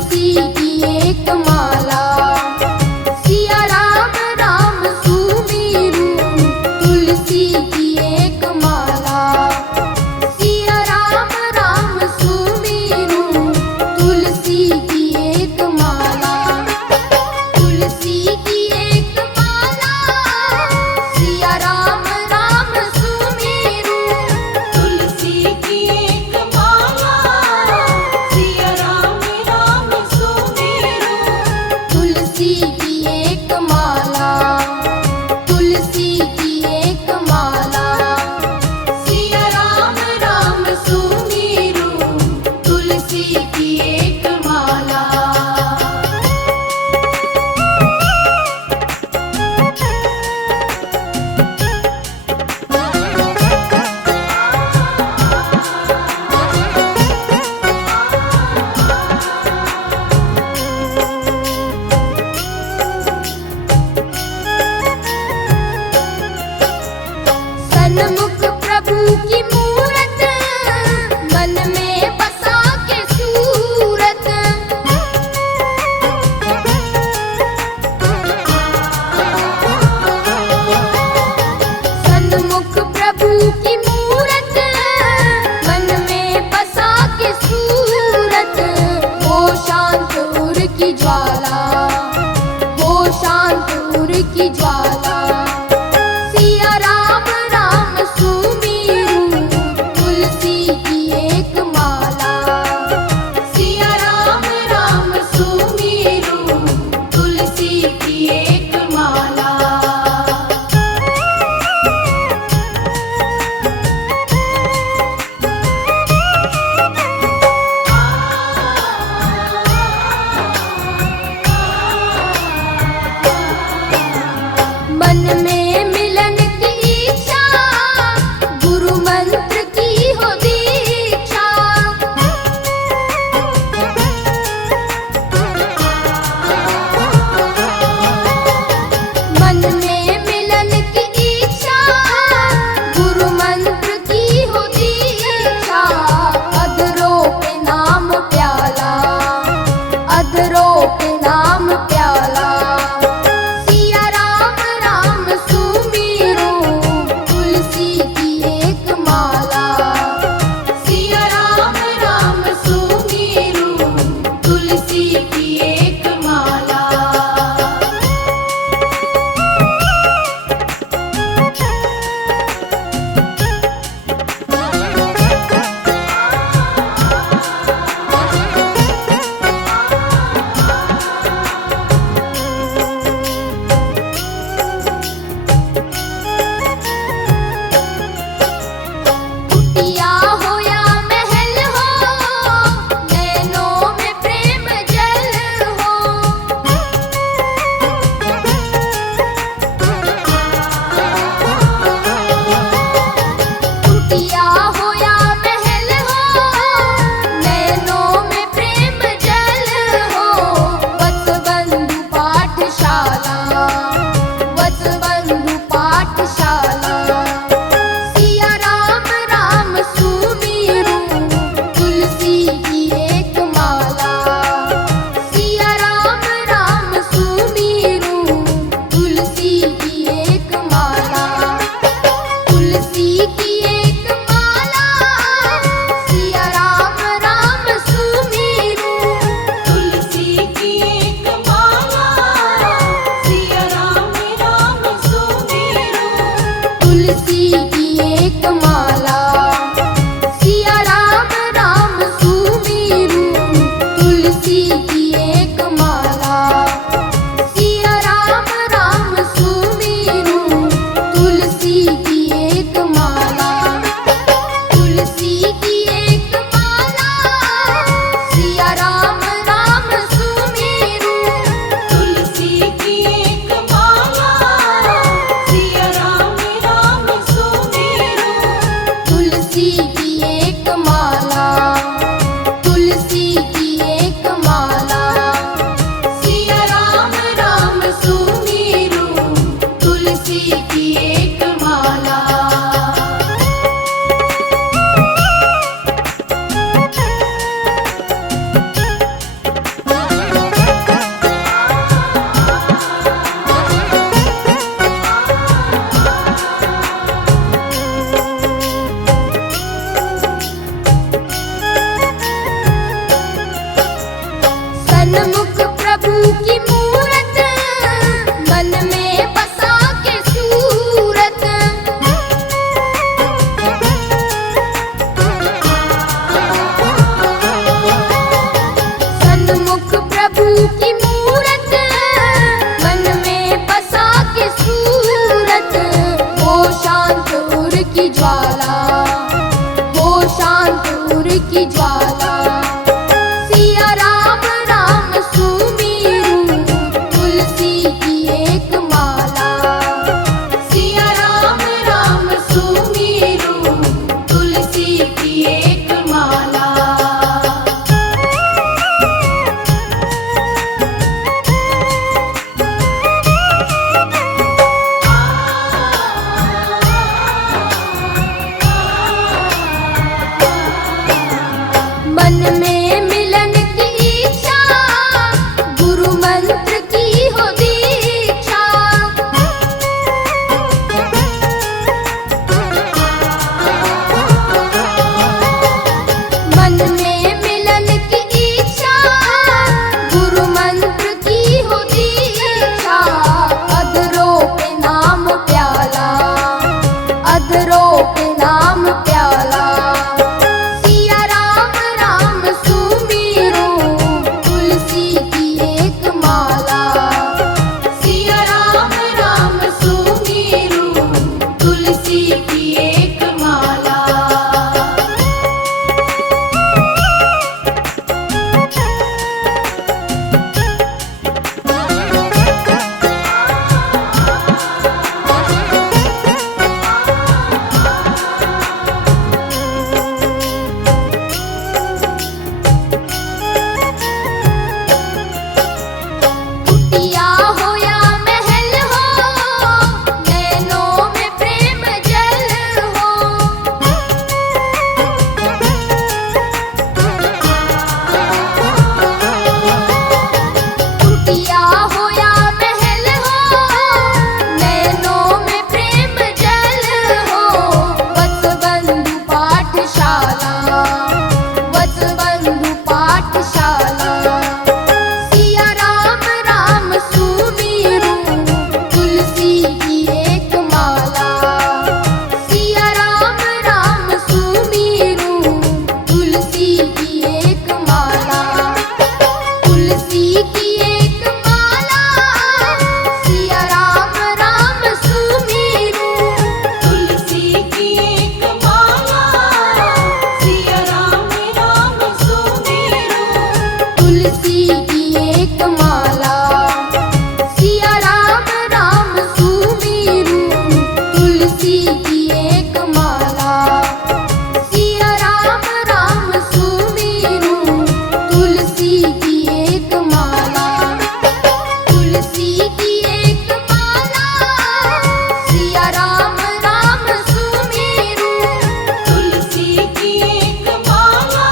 तुलसी की एक माला। सिया राम राम सुमीरू, तुलसी की एक माला। सिया राम राम सुमीरू, तुलसी की एक माला। तुलसी की एक माला, सिया राम राम सुमीरू, तुलसी की एक माला, सिया राम राम सुमीरू। तुलसी की एक माला। तुलसी की एक माला, सिया राम राम सुमीरू, तुलसी की एक माला। सन्मुख प्रभु की मूरत, मन में बसा के सूरत। सन्मुख प्रभु की मूरत, मन में बसा के सूरत। हो शांत उर की ज्वाला, हो शांत उर की ज्वाला। सिया राम राम सुमीरू, तुलसी की एक माला। सिया राम राम सुमीरू, तुलसी की एक माला। मन में मिलन की इच्छा, गुरु मंत्र की हो दीक्षा। मन में मिलन की इच्छा, गुरु मंत्र की हो दीक्षा। अधरों पे नाम प्याला, अधरों पे नाम प्याला। सिया राम राम सुमीरू, तुलसी की एक माला। सिया राम राम सुमीरू, तुलसी की एक माला। कुटिया हो या महल हो, नैनों में प्रेम जल हो। कुटिया हो या महल हो, नैनों में प्रेम जल हो। वत्सबंधु पाठशाला, वत्सबंधु पाठशाला। सिया राम राम सुमीरू, तुलसी की एक माला। सिया राम राम सुमीरू, तुलसी की एक माला। तुलसी की एक माला, सिया राम राम सुमीरू। तुलसी की एक माला, सिया राम राम सुमीरू। तुलसी की एक माला। सिया राम राम सुमीरू, तुलसी की एक माला। सिया राम राम सुमीरू, तुलसी की एक माला। तुलसी की एक माला, सिया राम राम सुमीरू। तुलसी की एक माला, सिया राम राम सुमीरू। तुलसी की एक माला। तुलसी की एक माला। सिया राम राम सुमीरू, तुलसी की एक माला। ज्वाला, हो शांत उर की ज्वाला। सिया राम राम सुमीरूं, तुलसी की एक माला। सिया राम राम सुमीरूं, तुलसी की एक माला। मन में मिलन की इच्छा, गुरु मंत्र की हो दीक्षा। मन में मिलन की इच्छा, गुरु मंत्र की हो दीक्षा। अधरों पे नाम प्याला, अधरों पे नाम प्याला। सिया राम राम सुमीरूं, तुलसी की एक माला। सिया राम राम सुमीरूं, तुलसी की एक माला। कुटिया हो या महल हो, नैनों में प्रेम जल हो। कुटिया हो या महल हो, नैनों में प्रेम जल हो। वत्सबंधु पाठशाला, वत्सबंधु पाठशाला। सिया राम राम सुमीरूं, तुलसी की एक माला। सिया राम राम सुमीरूं, तुलसी की एक माला। तुलसी की एक माला, सिया राम राम सुमीरूं। तुलसी की एक माला, सिया राम राम सुमीरूं। तुलसी की एक माला, सिया राम राम सुमीरूं। तुलसी की एक माला, सिया राम राम सुमीरूं। तुलसी की एक माला, तुलसी की एक माला, सिया राम राम सुमीरूं। तुलसी की एक माला,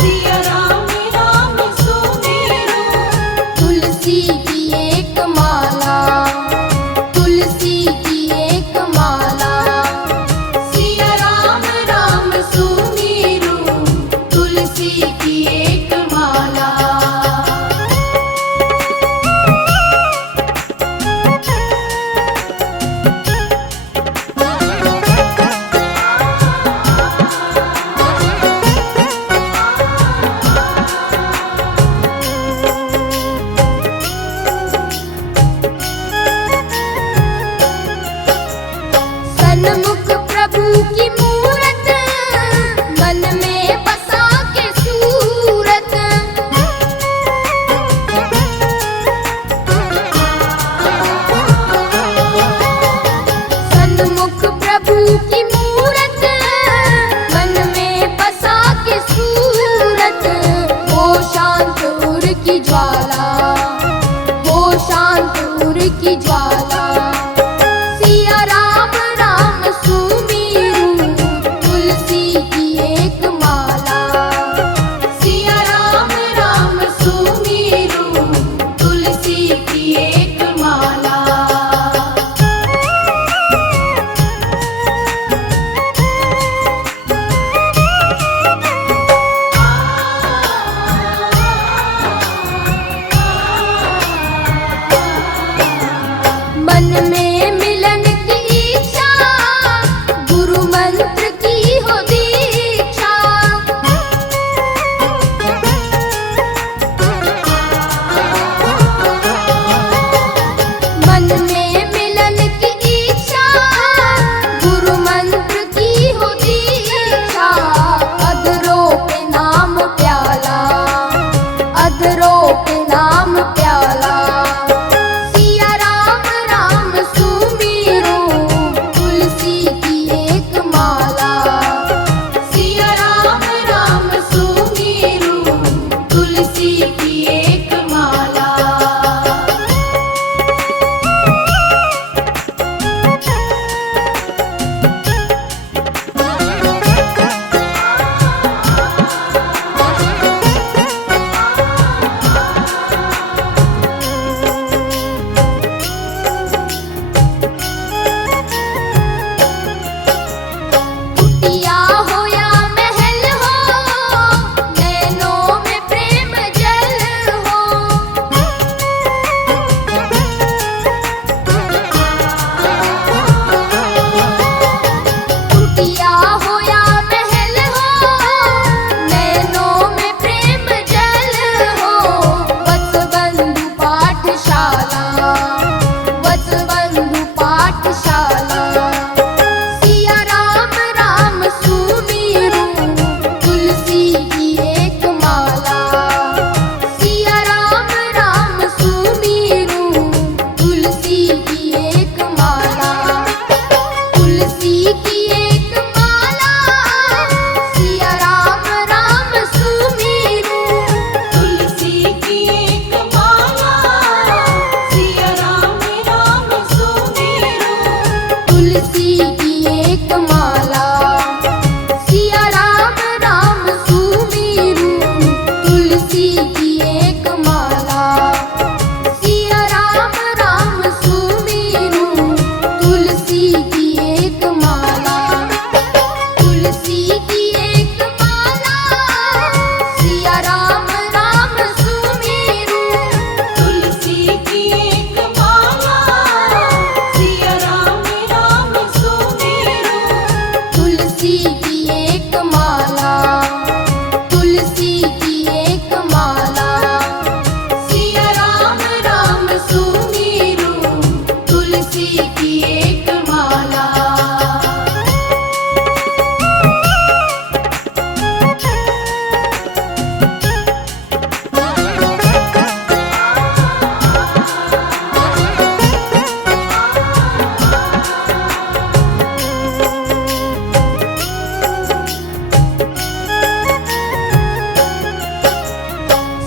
सिया राम राम सुमीरूं। तुलसी की एक माला, तुलसी की एक माला। सिया राम राम सुमीरूं, तुलसी की एक माला। सन्मुख प्रभु की मूरत, मन में बसा के सूरत। सन्मुख प्रभु की मूरत, मन में बसा के सूरत। हो शांत उर की ज्वाला, हो शांत उर की ज्वाला। सिया राम राम सुमीरूं, तुलसी की एक माला, तुलसी की एक माला। सिया राम राम सुमीरू तुलसी की एक माला।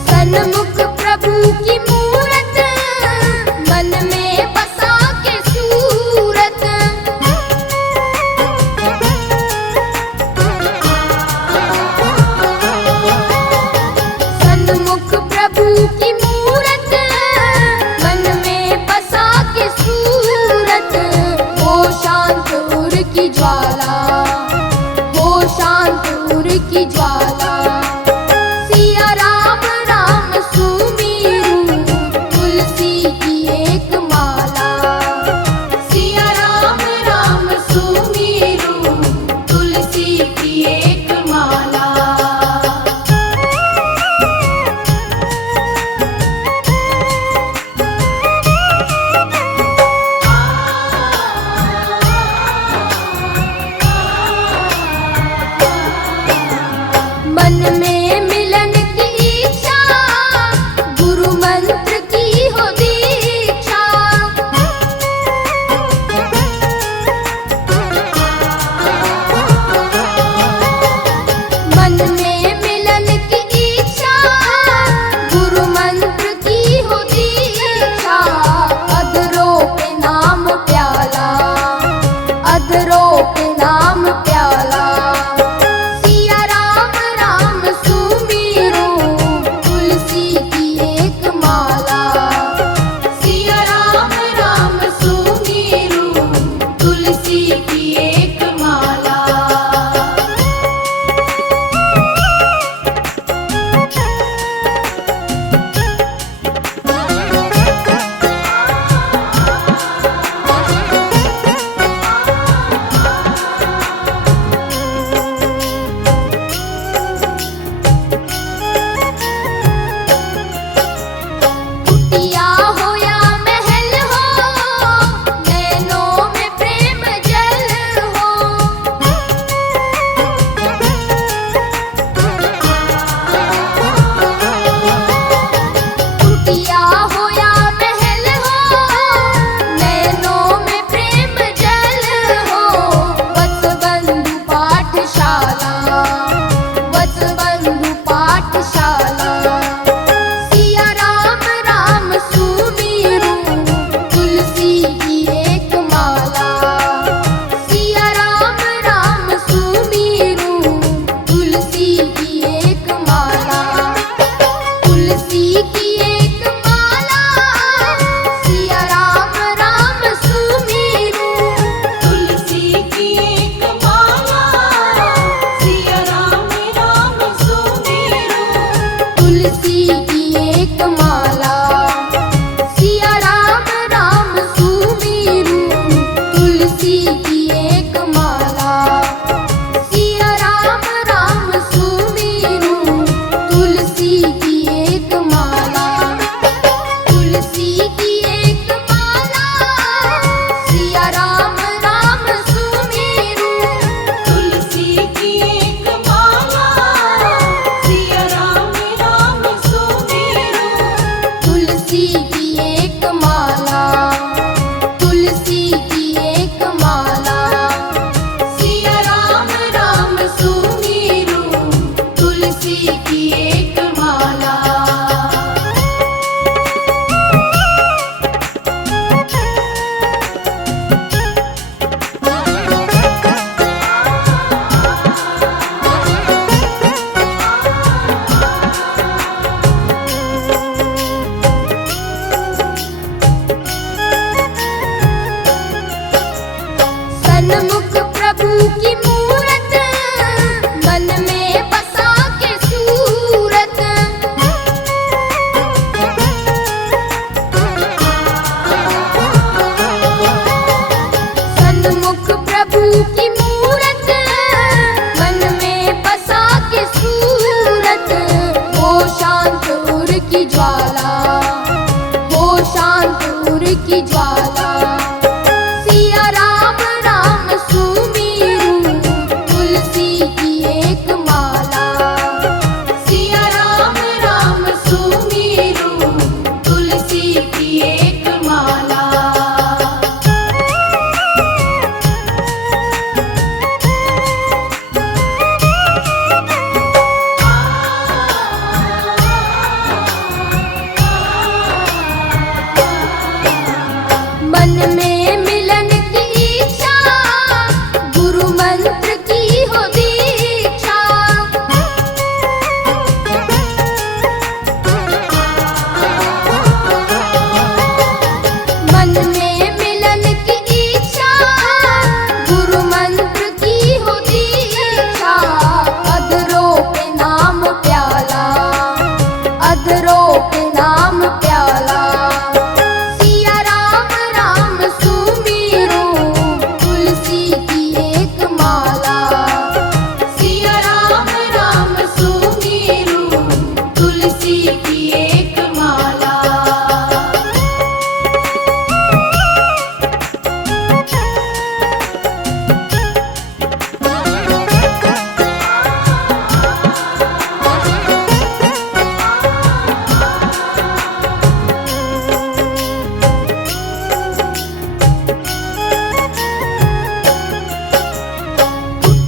सन्मुख प्रभु की मूरत, मन में बसा के सूरत। सन्मुख प्रभु की मूरत, मन में बसा के सूरत। हो शांत उर की ज्वाला, हो शांत उर की ज्वाला। सिया राम राम सुमीरू तुलसी की एक माला। सिया राम राम सुमीरू तुलसी की एक माला। मन में मिलन की इच्छा, गुरु मंत्र की हो दीक्षा। मन में मिलन की इच्छा, गुरु मंत्र की हो दीक्षा। अधरों पे नाम प्याला, अधरों पे नाम प्याला। सिया राम राम सुमीरू तुलसी की एक माला। सिया राम राम सुमीरू तुलसी की एक माला।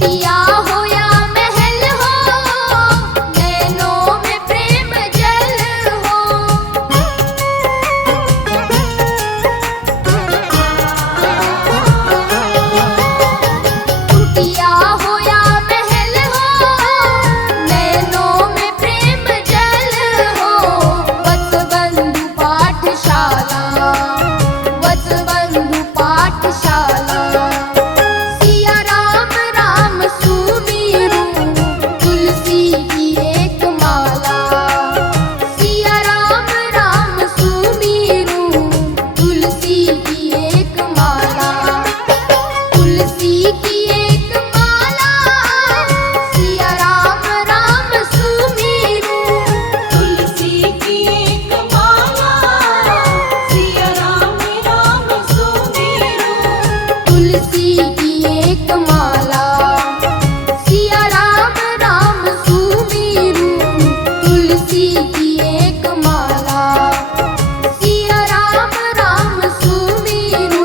कुटिया हो या महल हो, नैनों में प्रेम जल हो। कुटिया हो या महल हो, नैनों में प्रेम जल हो। वत्सबंधु पाठशाला, वत्सबंधु पाठशाला। सिया राम राम सुमिरू, तुलसी की एक माला। सिया राम राम सुमिरू, तुलसी की एक माला। तुलसी की एक माला, सिया राम राम सुमिरू। तुलसी की एक माला, सिया राम राम सुमिरू। तुलसी की एक माला, सिया राम राम सुमिरू। तुलसी की एक माला, सिया राम राम सुमिरू।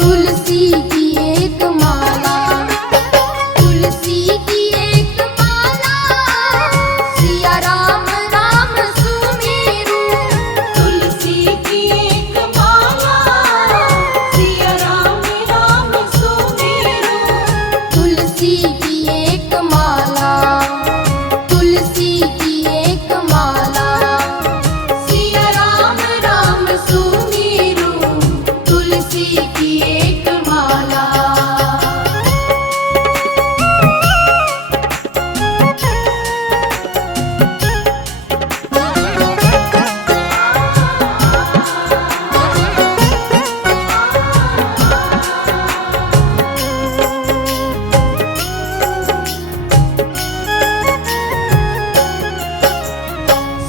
तुलसी की एक माला, तुलसी की एक माला, सिया राम राम सुमिरू। तुलसी की एक माला, सिया राम राम सुमिरू। तुलसी की एक माला, तुलसी की एक माला। सिया राम राम सुमिरू, तुलसी की एक माला।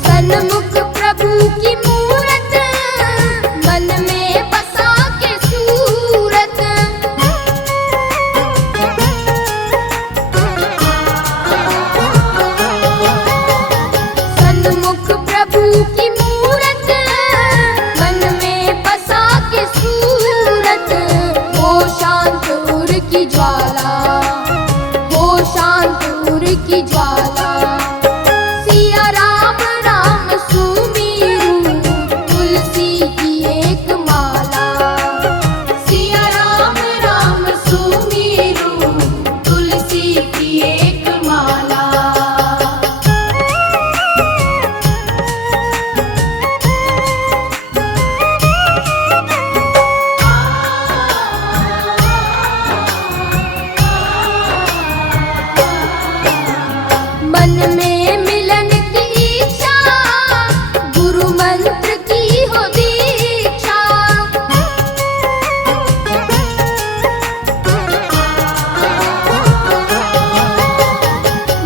सन्मुख प्रभु की मूरत, मन में बसा के सूरत। सन्मुख प्रभु की मूरत, मन में बसा के सूरत। हो शांत उर की ज्वाला, हो शांत उर की ज्वाला। सिया राम राम सुमिरू, तुलसी की एक माला। सिया राम राम सुमिरू, तुलसी की एक माला। मन में मिलन की इच्छा, गुरु मंत्र की हो दीक्षा।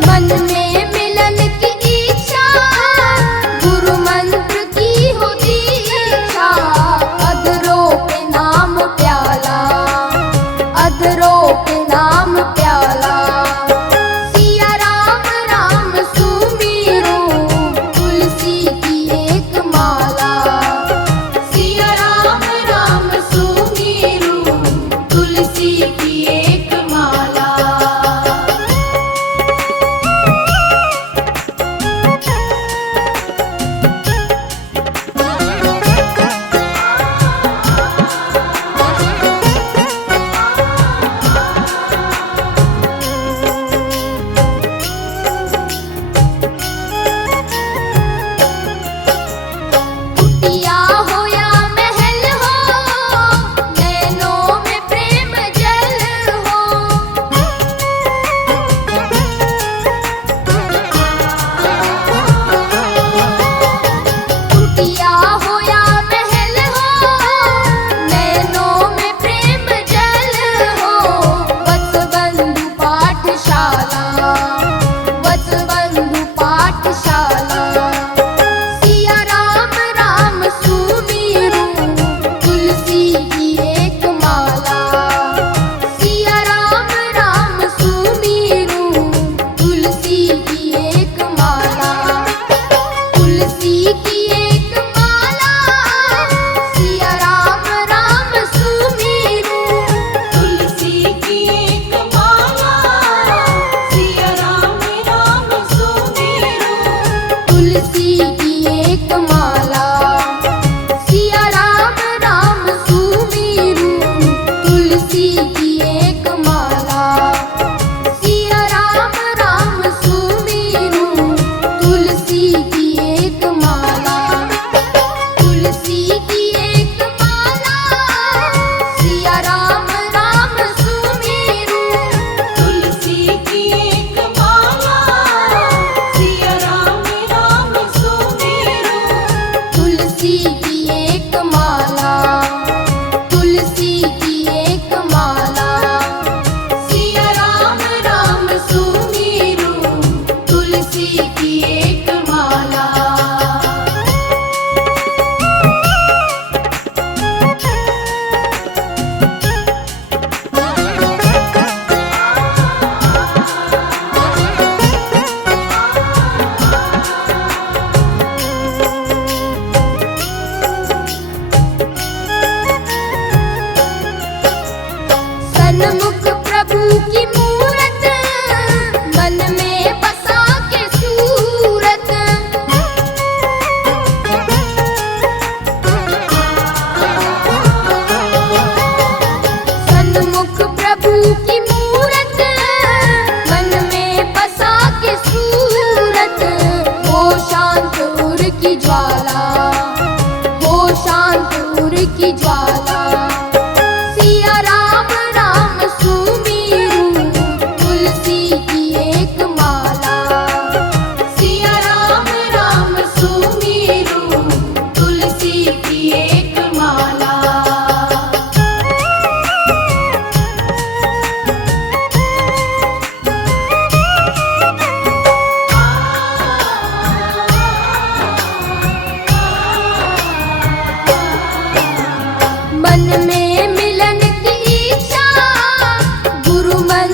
मन में मिलन की इच्छा, गुरु मंत्र की हो दीक्षा। अधरों पे नाम प्याला, अधरों पे नाम प्याला। सिया राम राम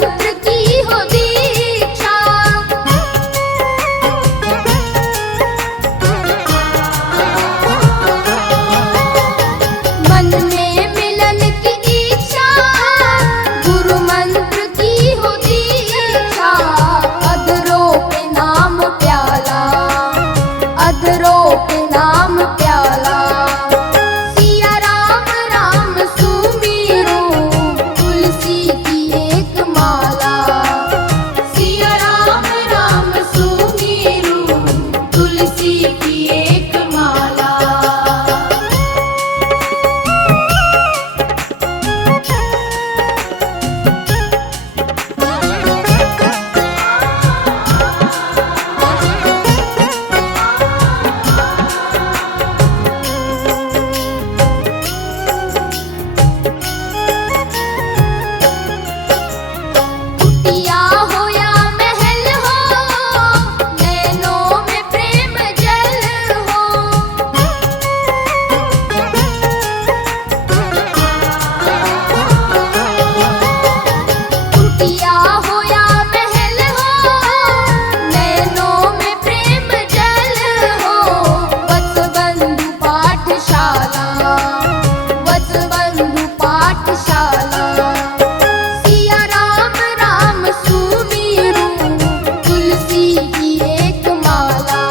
मंत्र की हो दीक्षा। मन में मिलन की इच्छा, गुरु मंत्र की हो दीक्षा। अधरों पे नाम प्याला, अधरों पे नाम प्याला। सिया राम राम सुमीरो, तुलसी की एक माला। सिया राम राम सुमीरो, तुलसी की एक माला। कुटिया हो या महल हो, नैनों में प्रेम जल हो। कुटिया हो या महल हो, नैनों में प्रेम जल हो। वत्सबंधु पाठशाला, वत्सबंधु पाठशाला। सिया राम राम सुमीरो, तुलसी की एक माला।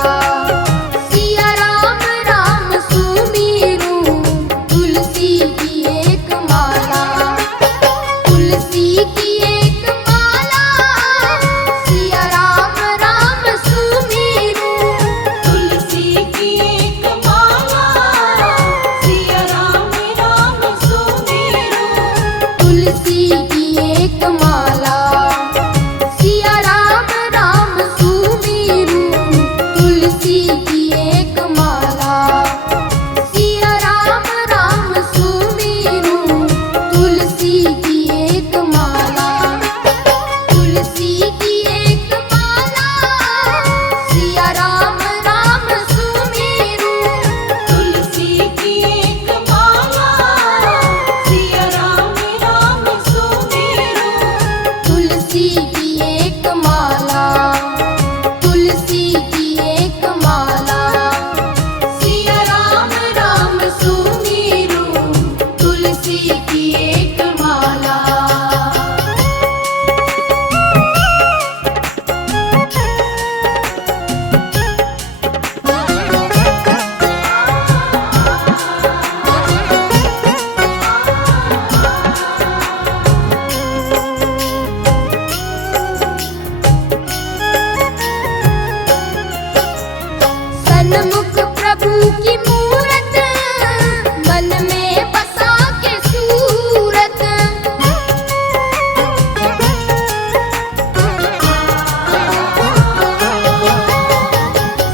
सिया राम राम सुमीरो, तुलसी की एक माला। तुलसी की एक माला, सिया राम राम सुमीरो। तुलसी की एक माला, सिया राम राम सुमीरो। तुलसी की एक माला, सिया राम राम सुमीरो। तुलसी की एक माला, सिया राम राम सुमीरो। तुलसी की एक माला, तुलसी की एक माला, सिया राम राम सुमीरो। तुलसी की एक माला, सिया राम राम सुमीरो। तुलसी की एक माला, तुलसी की एक माला। सिया राम राम सुमीरो, तुलसी की एक माला। सन्मुख प्रभु की मूरत, मन में बसा के सूरत।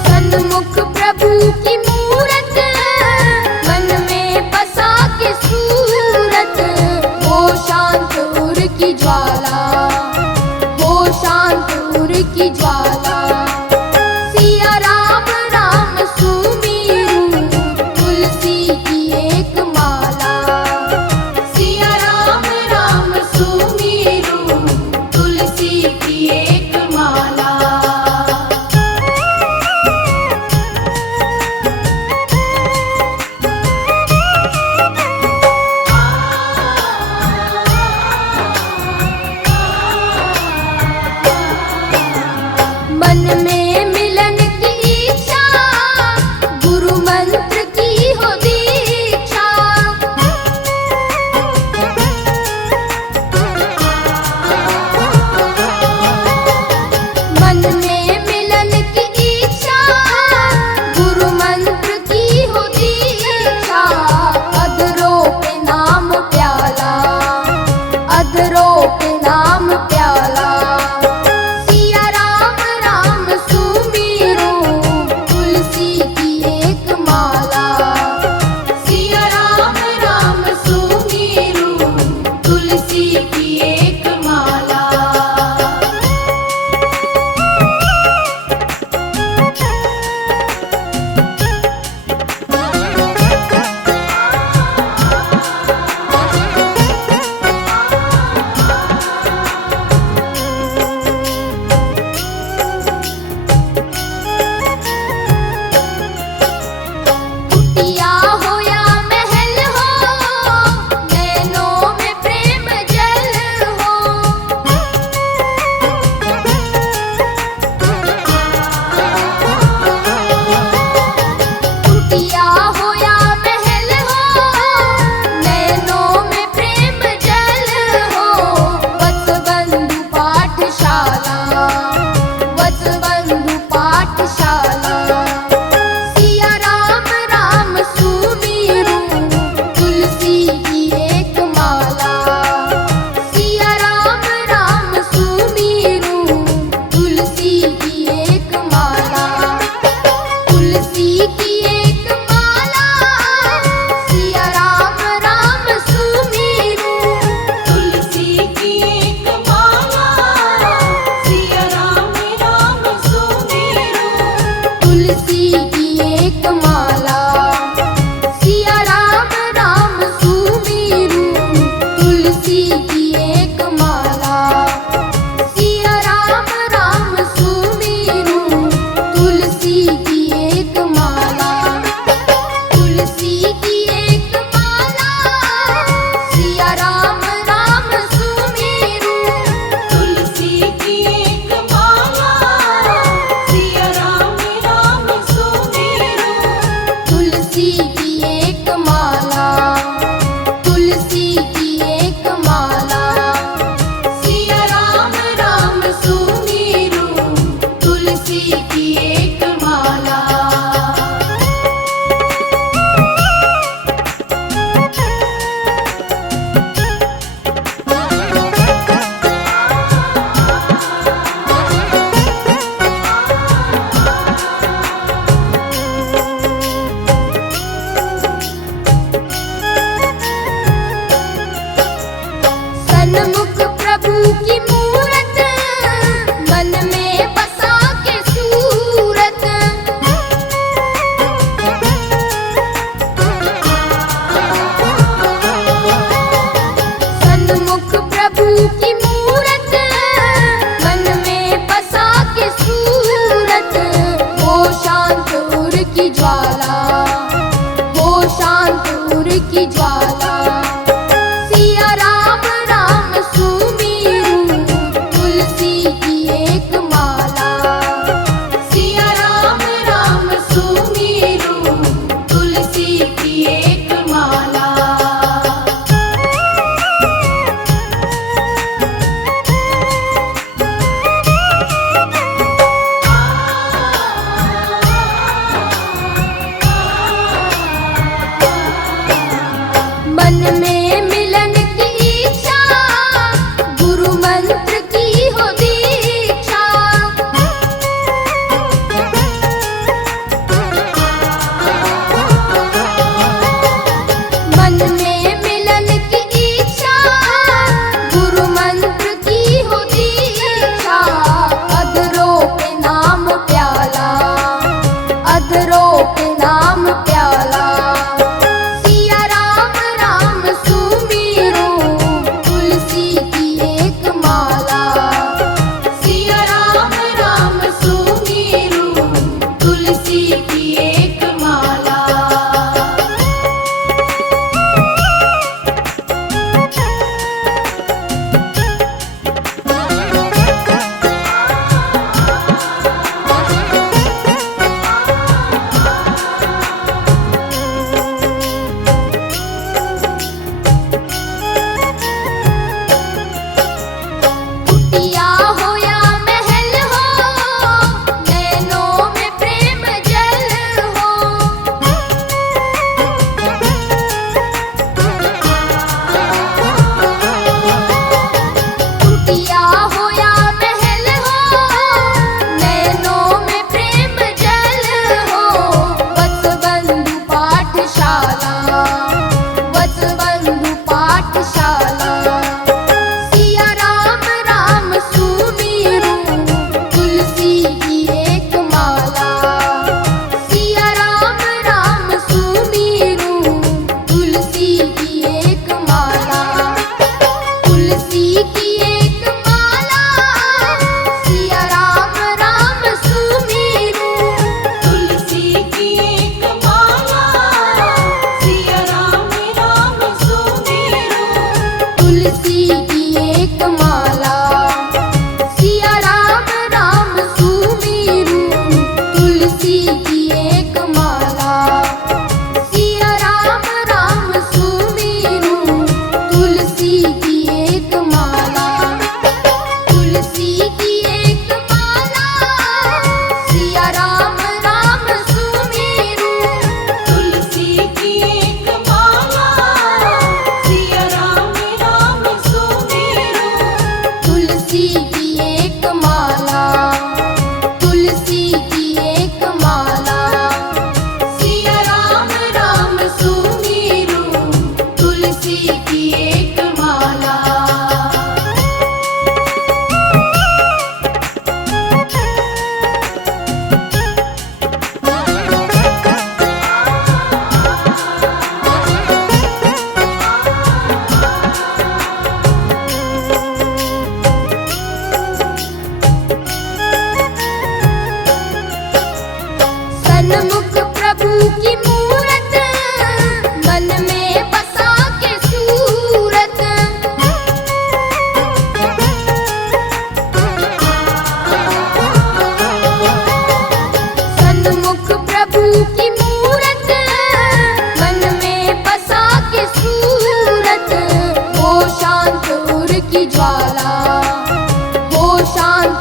सन्मुख प्रभु की मूरत, मन में बसा के सूरत। हो शांत उर की ज्वाला, हो शांत उर की ज्वाला। सिया राम राम सुमीरो, तुलसी की एक माला। सिया राम राम सुमीरो, तुलसी की एक माला। मन में मिलन की इच्छा, गुरु मंत्र की हो दीक्षा। मन में मिलन की इच्छा, गुरु मंत्र की हो दीक्षा। अधरों पे नाम प्याला, अधरों पे नाम प्याला। सिया राम राम सु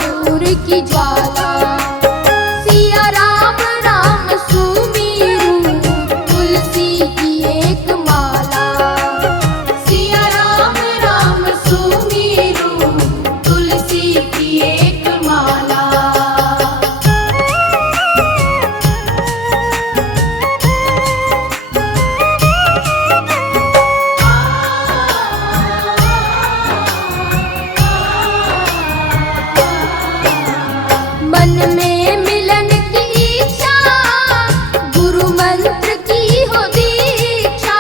दूर की ज्वाला। सिया राम राम सुमीरू तुलसी की एक माला। सिया राम राम सुमीरू तुलसी की एक माला। मन में मिलन की इच्छा गुरु मंत्र की हो दीक्षा।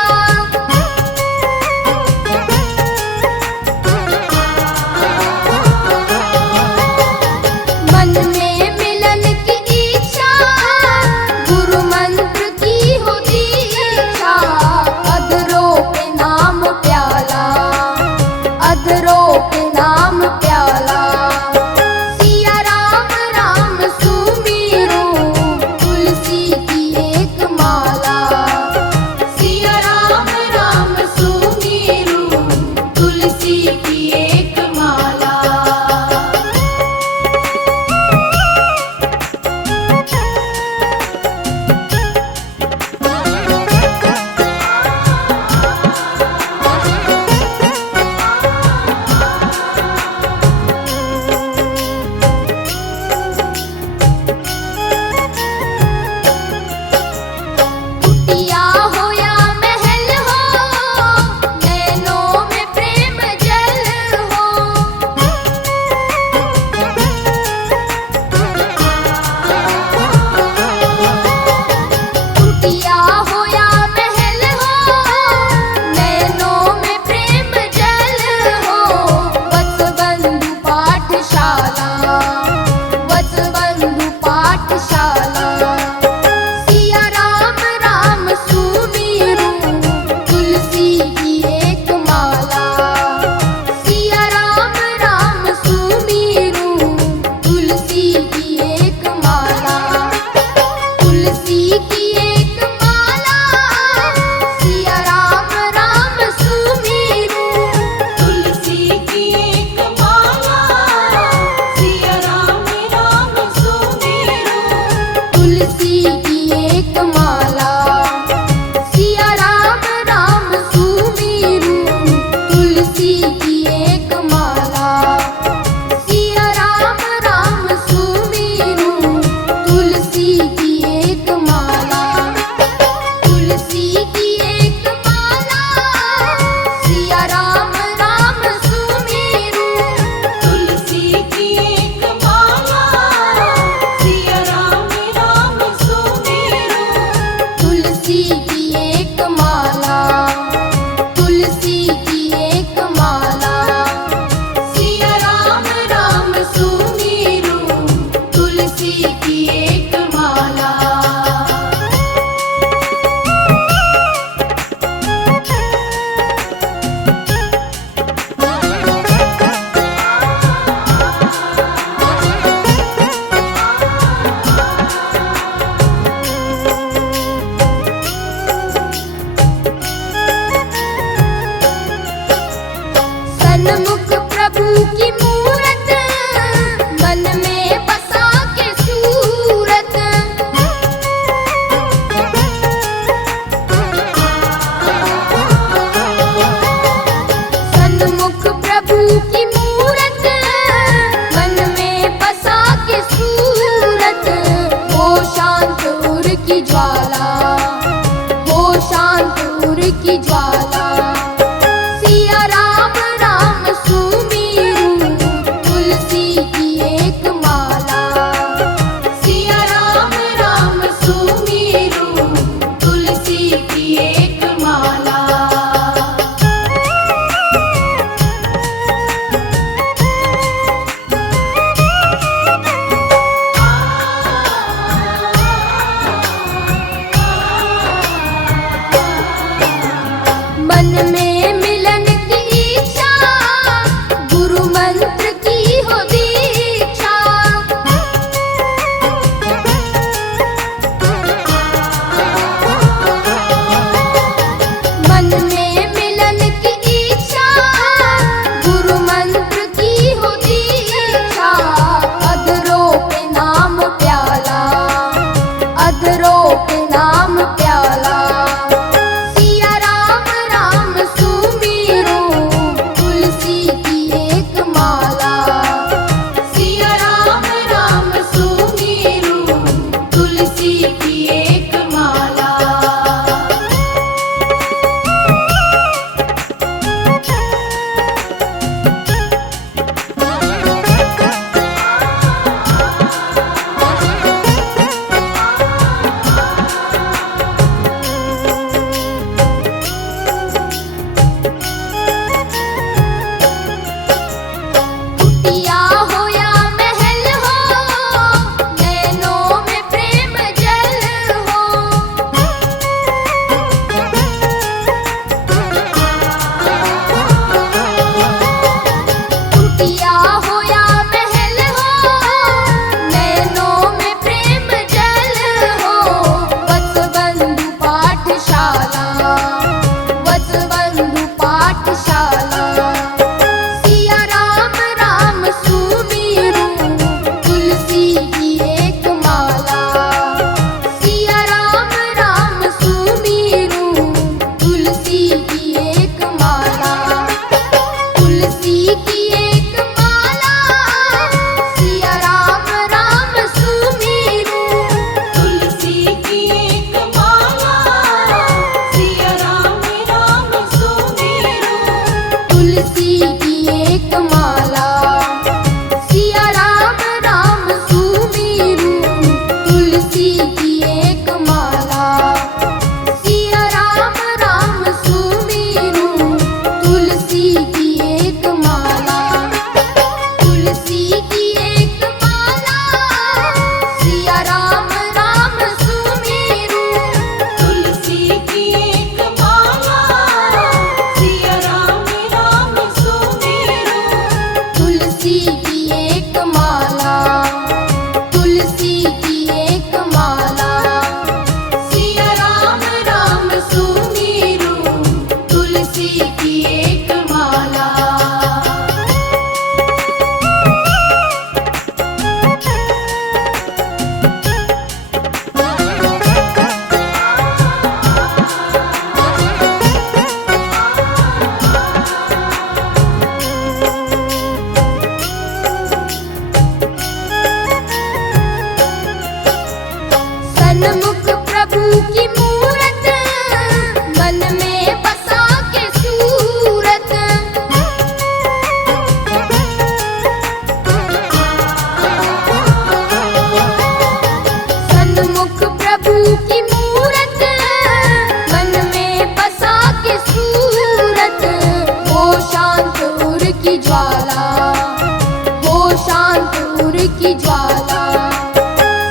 की ज्वाला।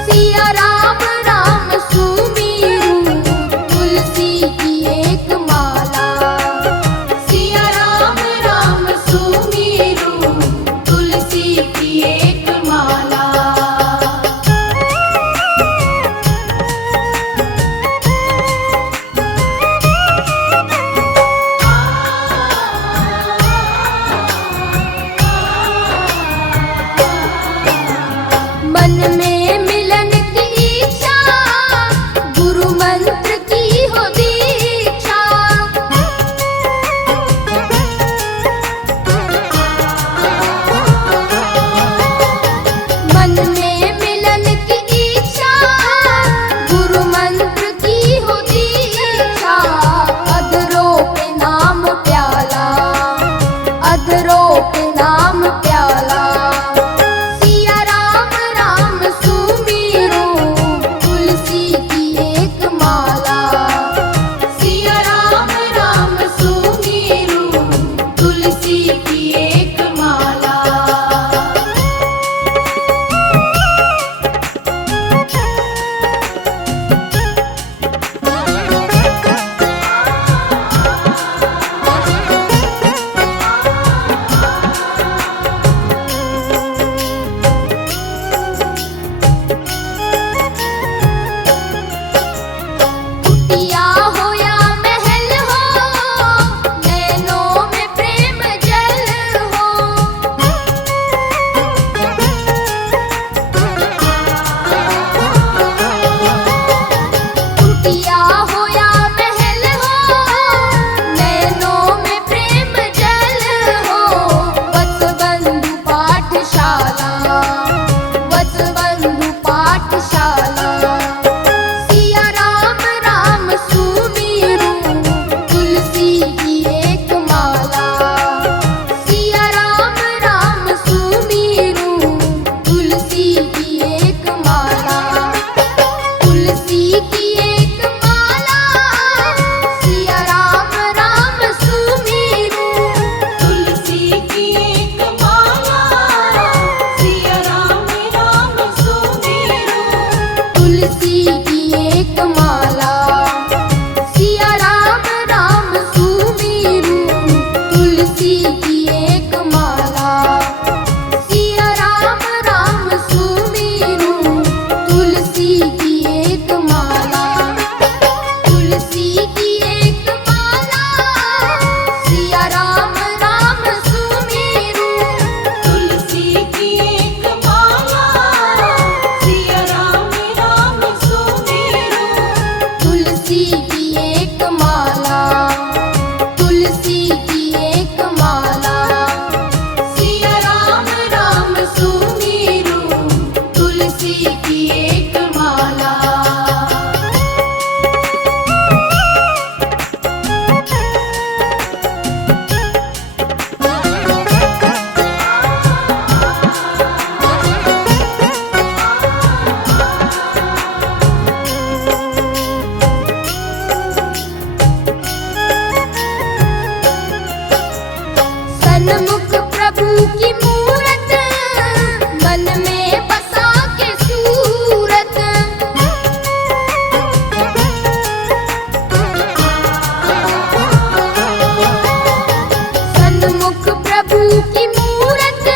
सिया राम राम सुमीरूं तुलसी की एक माला। सिया राम राम सुमीरूं तुलसी की एक माला। मन में मिलन की इच्छा गुरु मंत्र की हो दीक्षा। मन में मिलन की इच्छा गुरु मंत्र की हो दीक्षा। अधरों पे नाम प्याला, अधरों पे नाम प्याला। सिया राम राम सुमीरूं तुलसी की एक माला। सिया राम राम सुमीरूं तुलसी की एक माला। कुटिया हो या महल हो, नैनों में प्रेम जल हो। कुटिया हो या महल हो, नैनों में प्रेम जल हो। वत्सबंधु पाठशाला, वत्सबंधु पाठशाला। सिया राम राम सुमीरूं तुलसी की एक माला। सिया राम राम सुमीरूं तुलसी की एक माला। तुलसी की एक माला। सिया राम राम सुमीरूं तुलसी की एक माला। सिया राम राम सुमीरूं तुलसी की एक माला। सिया राम राम सुमीरूं तुलसी की एक माला। सिया राम राम सुमीरूं तुलसी की एक माला। तुलसी की एक माला। सिया राम राम सुमीरूं तुलसी की एक माला। सिया राम राम सुमीरूं तुलसी की एक माला। तुलसी की एक माला। सिया राम राम सुमीरूं तुलसी की एक माला। सन्मुख प्रभु की मूरत, मन में बसा के सूरत। सन्मुख प्रभु की मूरत,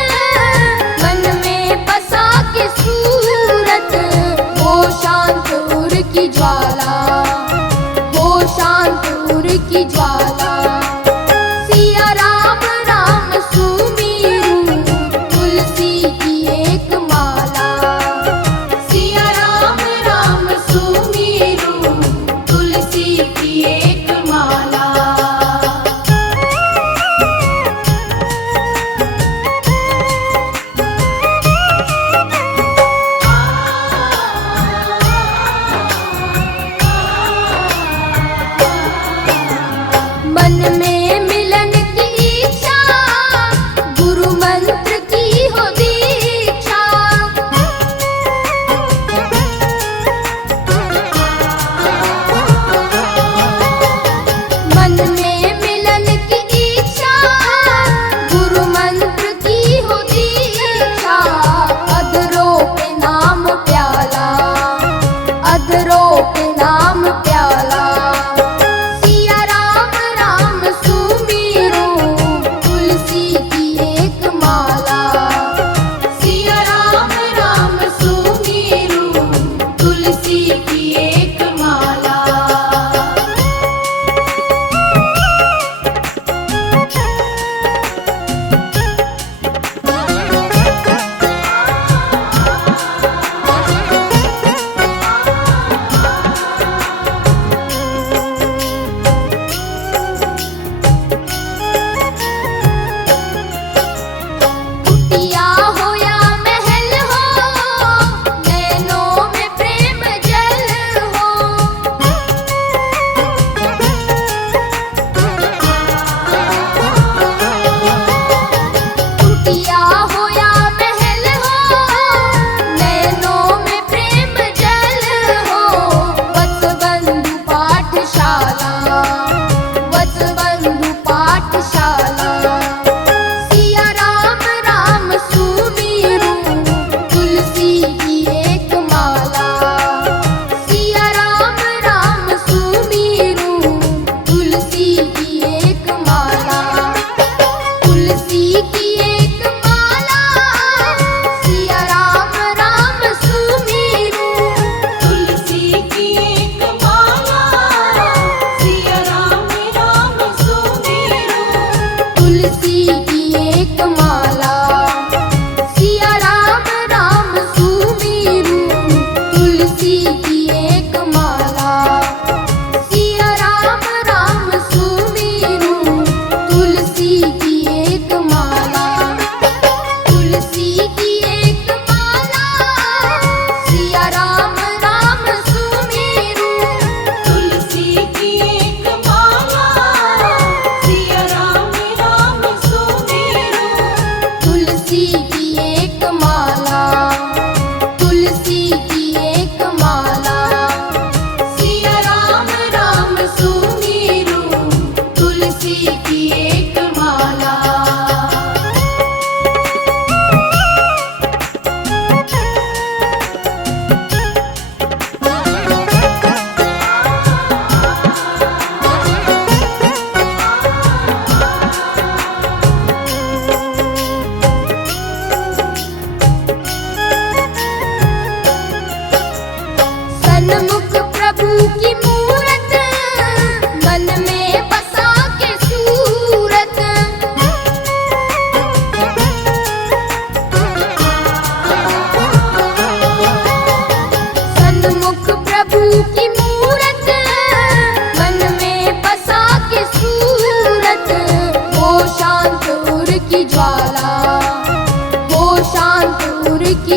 मन में बसा के सूरत। हो शांत उर की ज्वाला, हो शांत उर की ज्वाला। सिया राम राम सुमीरूं तुलसी की एक माला। सिया राम राम सुमीरूं तुलसी की एक माला।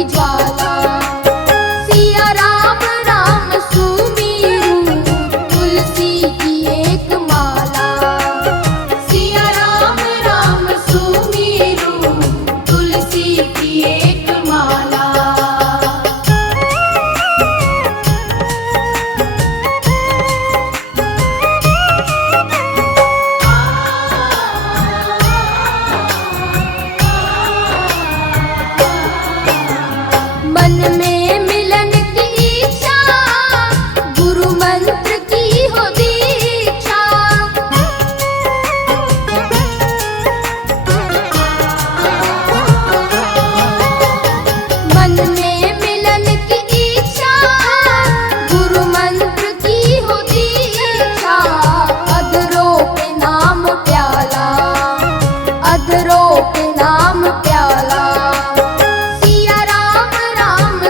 की ज्वाला। सिया राम राम सुमीरू तुलसी की एक माला। सिया राम राम सुमीरू तुलसी की एक माला। मन में मिलन की इच्छा गुरु मंत्र की हो दीक्षा। मन में मिलन की इच्छा गुरु मंत्र की हो दीक्षा। अधरों पे नाम प्याला, अधरों पे नाम प्याला। सिया राम राम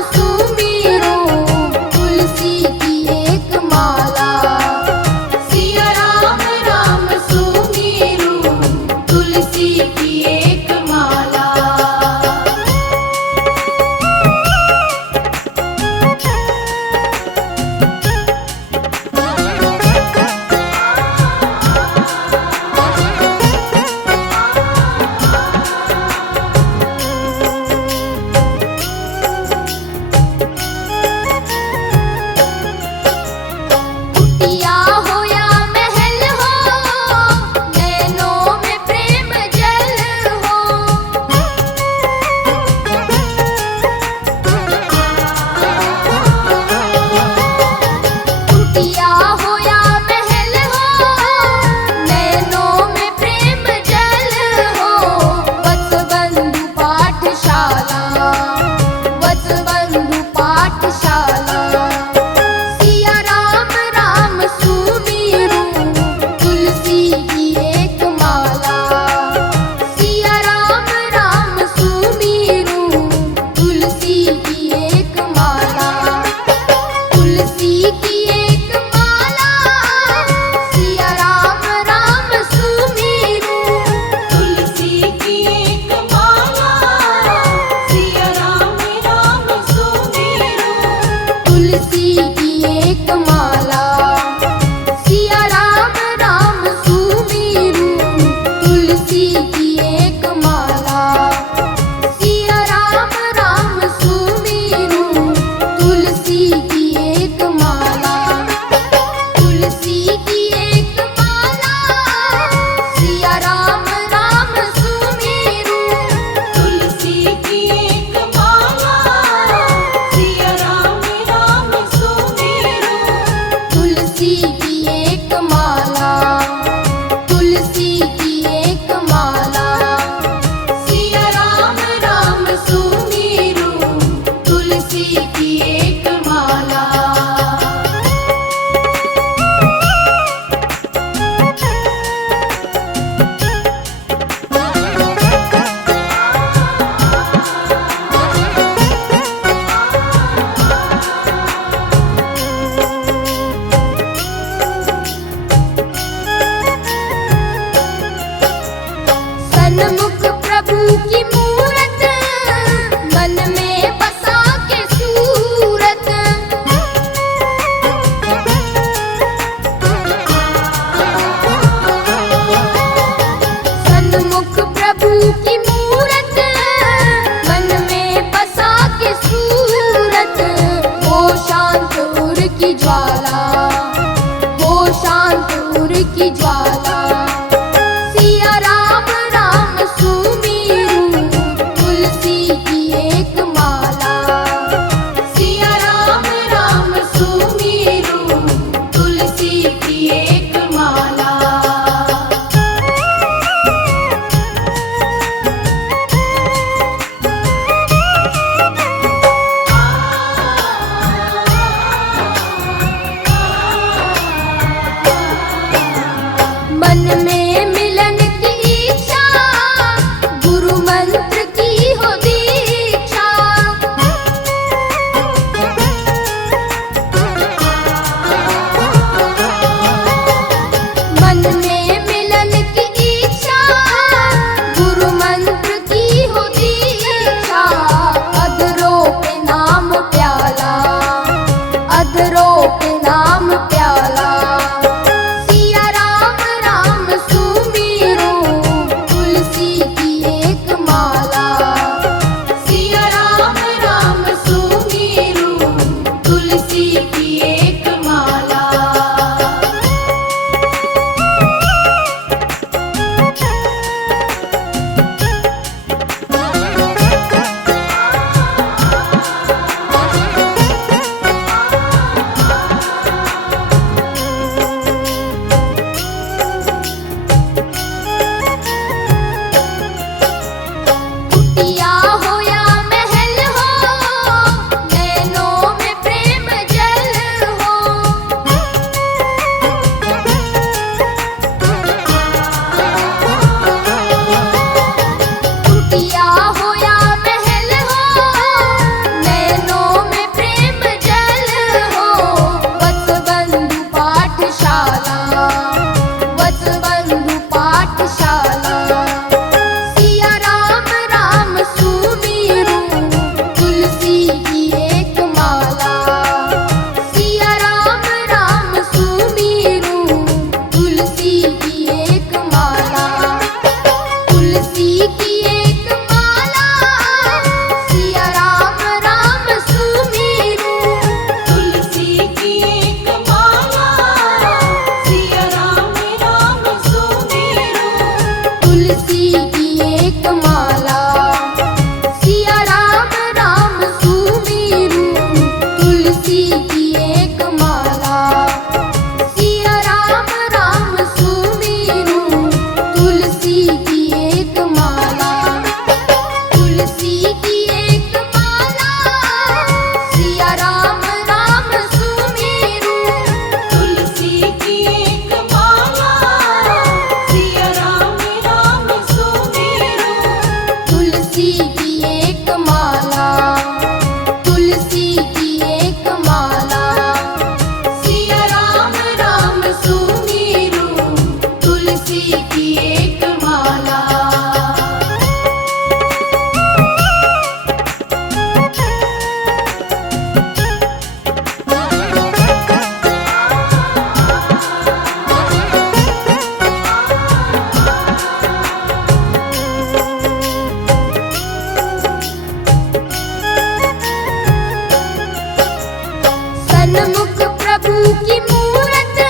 सन्मुख प्रभु की मूरत,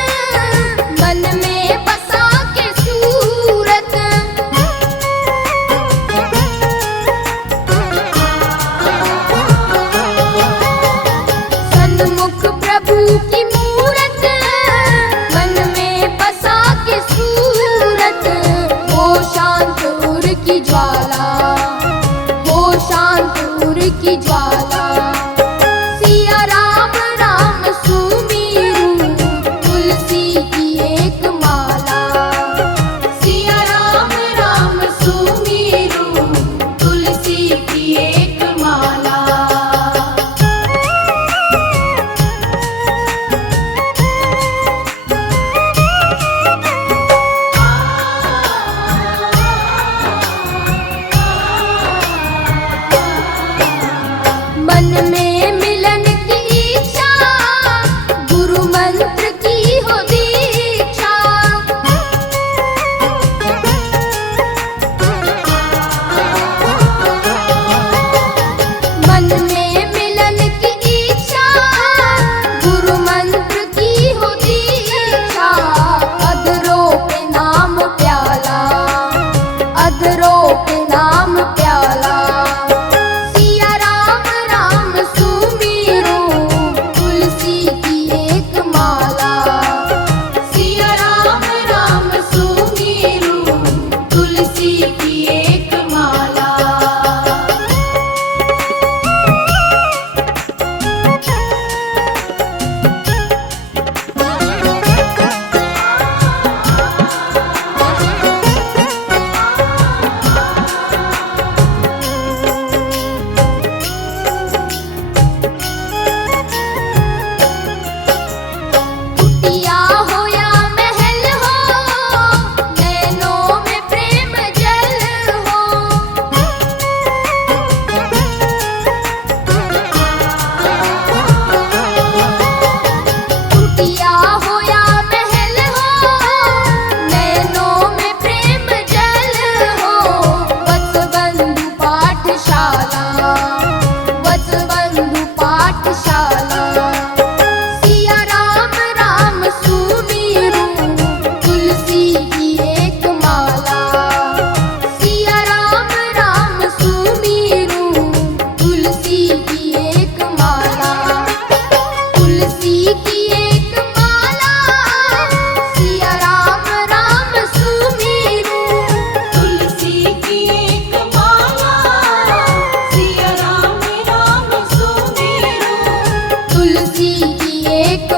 मन में बसा के सूरत। सन्मुख प्रभु की मूरत, मन में बसा के सूरत। हो शांत उर की ज्वाला, हो शांत उर की ज्वाला। सिया राम राम सुमीरू, तुलसी की एक माला। सिया राम राम सुमीरू, तुलसी की एक माला। मन में मिलन की इच्छा, गुरु मंत्र की हो दीक्षा। मन में मिलन की इच्छा, गुरु मंत्र की हो दीक्षा। अधरों पे नाम प्याला, अधरों पे नाम प्याला। सिया राम राम सुमीरू, तुलसी की एक माला। सिया राम राम सुमीरू, तुलसी की एक माला। कुटिया हो या महल हो, नैनों में प्रेम जल हो। कुटिया हो या महल हो, नैनों में प्रेम जल हो। वत्सबंधु पाठशाला, वत्सबंधु पाठशाला। सिया राम राम सुमीरू, तुलसी की एक माला। सिया राम राम सुमीरू, तुलसी की एक माला। तुलसी की एक माला, सिया राम राम सुमीरू। तुलसी की एक माला, सिया राम राम सुमीरू। तुलसी की एक